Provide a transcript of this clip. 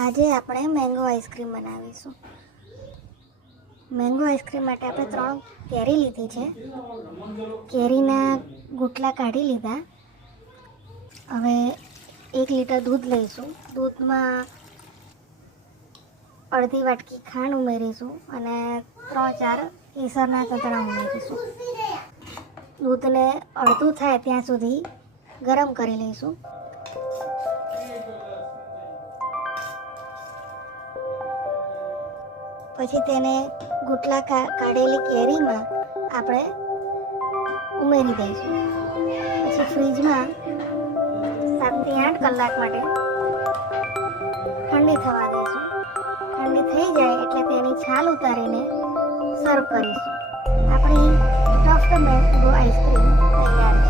આજે આપણે mango ice cream બનાવીશું. મેંગો આઈસ્ક્રીમ માટે આપણે 3 કેરી લીધી છે. કેરીના ગોટલા કાઢી લીધા. હવે 1 લીટર દૂધ લઈશું. દૂધમાં અડધી વાટકી ખાંડ ઉમેરીશું અને 3-4 કેસરના કતરા ઉમેરીશું. દૂધને અડધું થાય ત્યાં સુધી ગરમ કરી લઈશું. પછી તેને ગોટલા કાઢેલી કેરીમાં આપણે ઉમેરી દઈશું. પછી ફ્રીજમાં 7 થી 8 કલાક માટે ઠંડી થવા દઈશું. ઠંડી થઈ જાય એટલે તેની છાલ ઉતારીને સર્વ કરીશું. આપણી સ્ટફ્ડ મેંગો આઈસ્ક્રીમ તૈયાર છે.